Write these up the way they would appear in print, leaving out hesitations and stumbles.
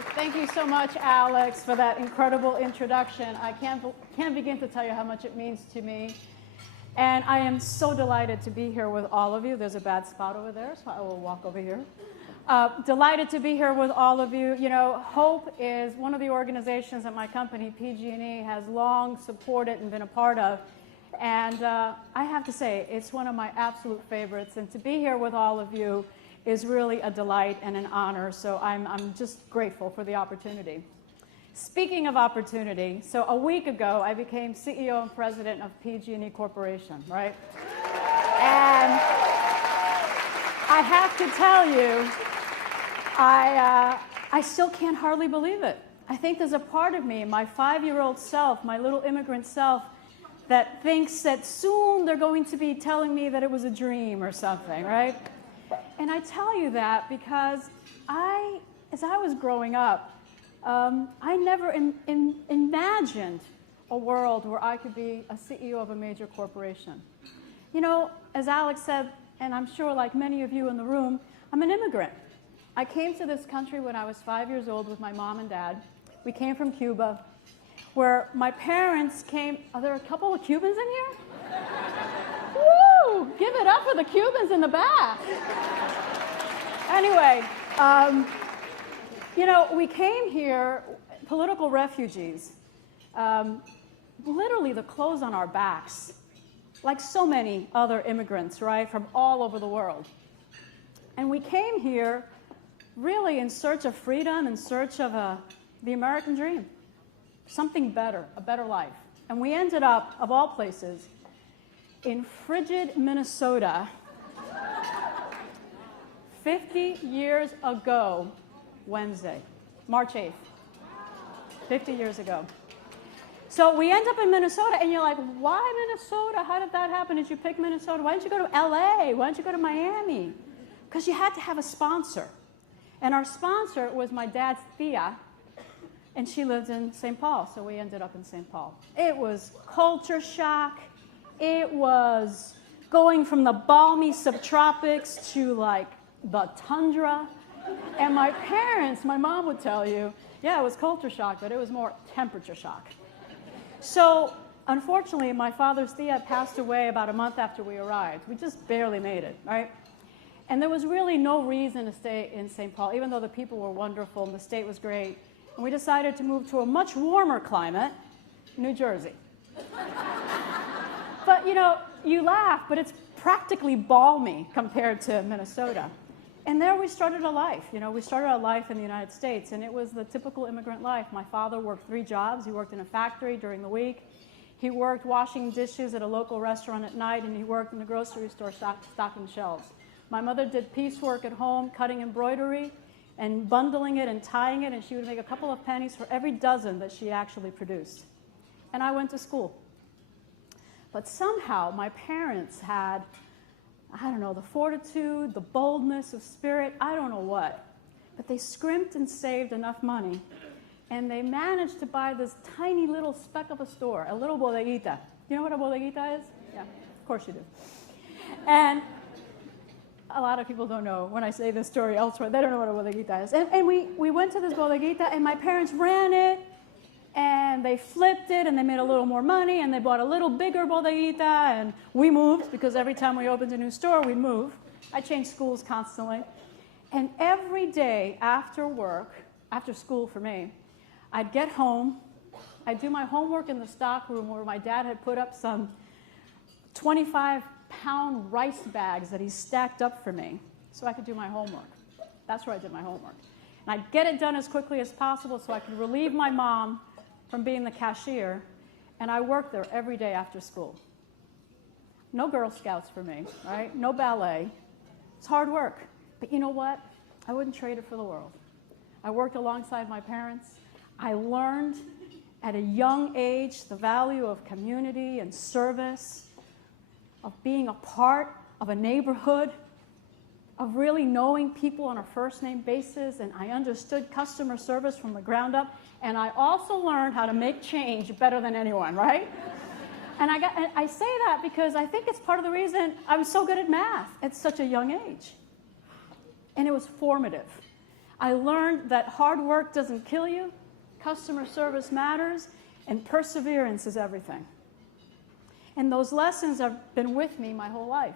Thank you so much, Alex, for that incredible introduction. I can't begin to tell you how much it means to me. And I am so delighted to be here with all of you. There's a bad spot over there, so I will walk over here. Delighted to be here with all of you. You know, HOPE is one of the organizations that my company, PG&E, has long supported and been a part of. And I have to say, it's one of my absolute favorites. And to be here with all of you is really a delight and an honor. So I'm just grateful for the opportunity. Speaking of opportunity, so a week ago, I became CEO and president of PG&E Corporation, right? And I have to tell you, I still can't hardly believe it. I think there's a part of me, my 5-year-old self, my little immigrant self, that thinks that soon they're going to be telling me that it was a dream or something, right? And I tell you that because as I was growing up, I never imagined a world where I could be a CEO of a major corporation. You know, as Alex said, and I'm sure like many of you in the room, I'm an immigrant. I came to this country when I was 5 years old with my mom and dad. We came from Cuba, where my parents came. Are there a couple of Cubans in here? Woo! Give it up for the Cubans in the back. Anyway, you know, we came here, political refugees, literally the clothes on our backs, like so many other immigrants, right, from all over the world. And we came here really in search of freedom, in search of the American dream, something better, a better life. And we ended up, of all places, in frigid Minnesota 50 years ago, Wednesday, March 8th, 50 years ago. So we end up in Minnesota, and you're like, why Minnesota? How did that happen? Did you pick Minnesota? Why didn't you go to LA? Why didn't you go to Miami? Because you had to have a sponsor. And our sponsor was my dad's Thea, and she lived in St. Paul, so we ended up in St. Paul. It was culture shock. It was going from the balmy subtropics to like the tundra. And my parents, my mom would tell you, yeah, it was culture shock, but it was more temperature shock. So unfortunately, my father's Thea passed away about a month after we arrived. We just barely made it, right? And there was really no reason to stay in St. Paul, even though the people were wonderful and the state was great. And we decided to move to a much warmer climate, New Jersey. But, you know, you laugh, but it's practically balmy compared to Minnesota. And there we started a life. You know, we started a life in the United States, and it was the typical immigrant life. My father worked 3 jobs. He worked in a factory during the week. He worked washing dishes at a local restaurant at night, and he worked in the grocery store stocking shelves. My mother did piecework at home, cutting embroidery and bundling it and tying it, and she would make a couple of pennies for every dozen that she actually produced. And I went to school. But somehow my parents had, I don't know, the fortitude, the boldness of spirit, I don't know what. But they scrimped and saved enough money, and they managed to buy this tiny little speck of a store, a little bodeguita. You know what a bodeguita is? Yeah, of course you do. And a lot of people don't know when I say this story elsewhere. They don't know what a bodeguita is. And we went to this bodeguita, and my parents ran it, and they flipped it, and they made a little more money, and they bought a little bigger bodeguita, and we moved, because every time we opened a new store, we'd move. I changed schools constantly. And every day after work, after school for me, I'd get home, I'd do my homework in the stock room where my dad had put up some 25-pound rice bags that he stacked up for me so I could do my homework. That's where I did my homework. And I'd get it done as quickly as possible so I could relieve my mom from being the cashier, and I worked there every day after school. No Girl Scouts for me, right? No ballet. It's hard work. But you know what? I wouldn't trade it for the world. I worked alongside my parents. I learned at a young age the value of community and service, of being a part of a neighborhood, of really knowing people on a first-name basis, and I understood customer service from the ground up, and I also learned how to make change better than anyone, right? And I say that because I think it's part of the reason I'm so good at math at such a young age. And it was formative. I learned that hard work doesn't kill you, customer service matters, and perseverance is everything. And those lessons have been with me my whole life.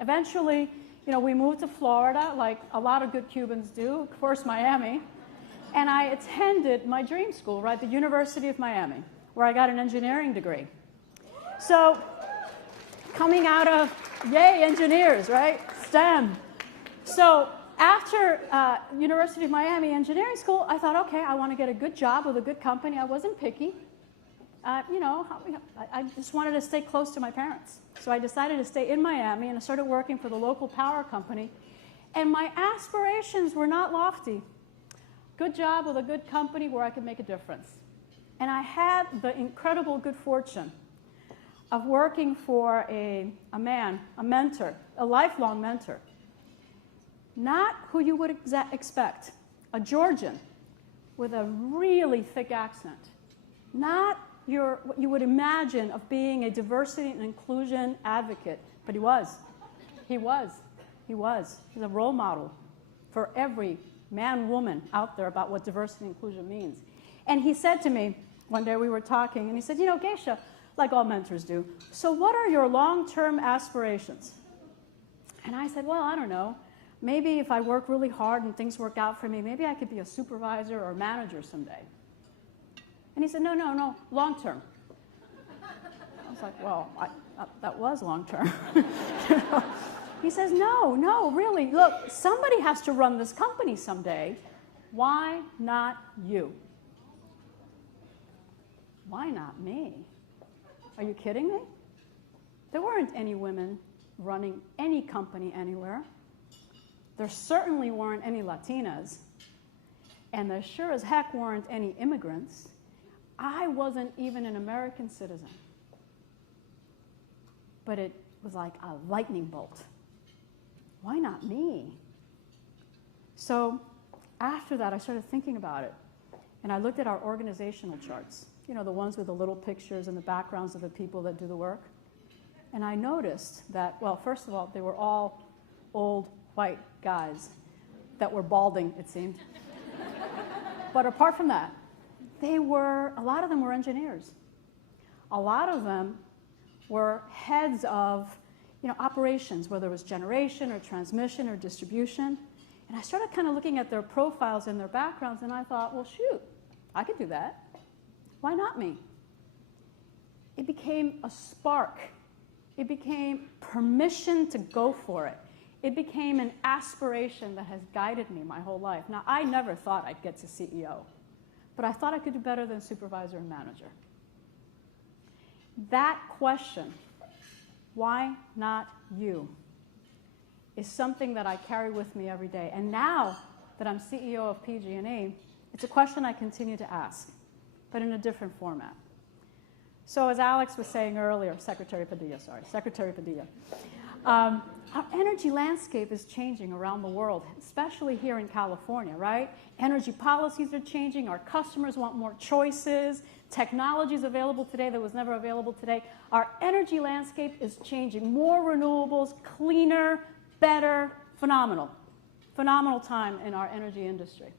Eventually, we moved to Florida, like a lot of good Cubans do, of course, Miami. And I attended my dream school, right, the University of Miami, where I got an engineering degree. So, coming out of, yay, engineers, right, STEM. So, after University of Miami Engineering School, I thought, okay, I want to get a good job with a good company. I wasn't picky. I just wanted to stay close to my parents. So I decided to stay in Miami, and I started working for the local power company. And my aspirations were not lofty. Good job with a good company where I could make a difference. And I had the incredible good fortune of working for a man, a mentor, a lifelong mentor. Not who you would expect, a Georgian with a really thick accent. Not what you would imagine of being a diversity and inclusion advocate, but he was. He was. He was. He's a role model for every man, woman out there about what diversity and inclusion means. And he said to me, one day we were talking, and he said, Geisha, like all mentors do, so what are your long-term aspirations? And I said, well, I don't know. Maybe if I work really hard and things work out for me, maybe I could be a supervisor or manager someday. And he said, no, long term. I was like, well, that was long term. He says, no, really, look, somebody has to run this company someday. Why not you? Why not me? Are you kidding me? There weren't any women running any company anywhere. There certainly weren't any Latinas. And there sure as heck weren't any immigrants. I wasn't even an American citizen. But it was like a lightning bolt. Why not me? So after that, I started thinking about it. And I looked at our organizational charts, the ones with the little pictures and the backgrounds of the people that do the work. And I noticed that, well, first of all, they were all old white guys that were balding, it seemed. But apart from that, a lot of them were engineers. A lot of them were heads of operations, whether it was generation or transmission or distribution. And I started kind of looking at their profiles and their backgrounds, and I thought, well, shoot, I could do that. Why not me? It became a spark. It became permission to go for it. It became an aspiration that has guided me my whole life. Now, I never thought I'd get to CEO, but I thought I could do better than supervisor and manager. That question, why not you, is something that I carry with me every day. And now that I'm CEO of PG&E, it's a question I continue to ask, but in a different format. So as Alex was saying earlier, Secretary Padilla, our energy landscape is changing around the world, especially here in California, right? Energy policies are changing. Our customers want more choices. Technology is available today that was never available today. Our energy landscape is changing. More renewables, cleaner, better, phenomenal. Phenomenal time in our energy industry.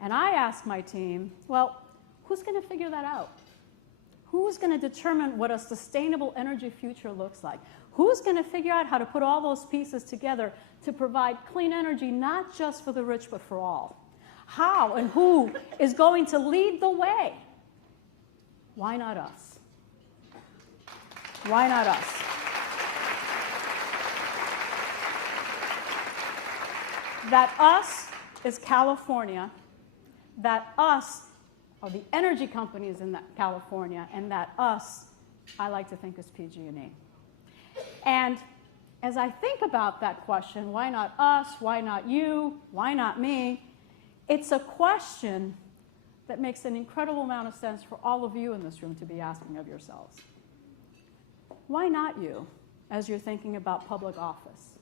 And I asked my team, well, who's going to figure that out? Who's going to determine what a sustainable energy future looks like? Who's going to figure out how to put all those pieces together to provide clean energy, not just for the rich, but for all? How and who is going to lead the way? Why not us? Why not us? That us is California. That us are the energy companies in California, and that us, I like to think, is PG&E. And as I think about that question, why not us, why not you, why not me, it's a question that makes an incredible amount of sense for all of you in this room to be asking of yourselves. Why not you as you're thinking about public office?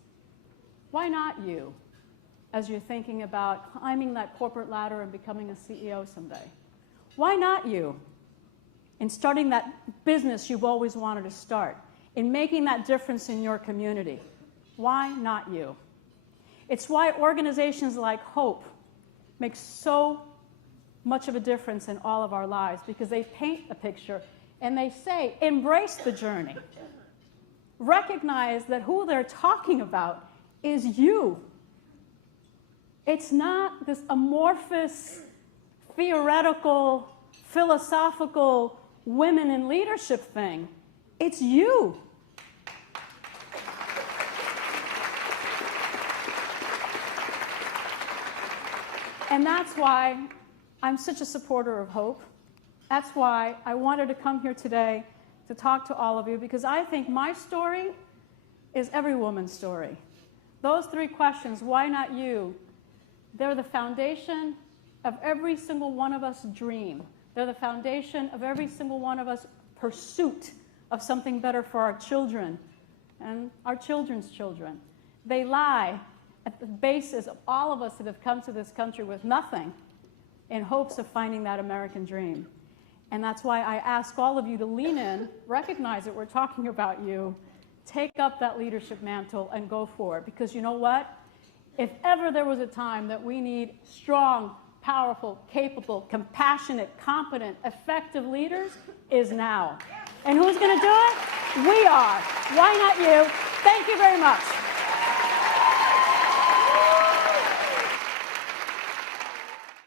Why not you as you're thinking about climbing that corporate ladder and becoming a CEO someday? Why not you in starting that business you've always wanted to start, in making that difference in your community? Why not you? It's why organizations like HOPE make so much of a difference in all of our lives, because they paint a picture and they say, embrace the journey. Recognize that who they're talking about is you. It's not this amorphous, theoretical, philosophical women in leadership thing. It's you. And that's why I'm such a supporter of hope. That's why I wanted to come here today to talk to all of you, because I think my story is every woman's story. Those three questions, why not you? They're the foundation of every single one of us' dream. They're the foundation of every single one of us' pursuit of something better for our children and our children's children. They lie at the basis of all of us that have come to this country with nothing in hopes of finding that American dream. And that's why I ask all of you to lean in, recognize that we're talking about you, take up that leadership mantle and go for it. Because you know what? If ever there was a time that we need strong, powerful, capable, compassionate, competent, effective leaders, is now. And who's going to do it? We are. Why not you? Thank you very much.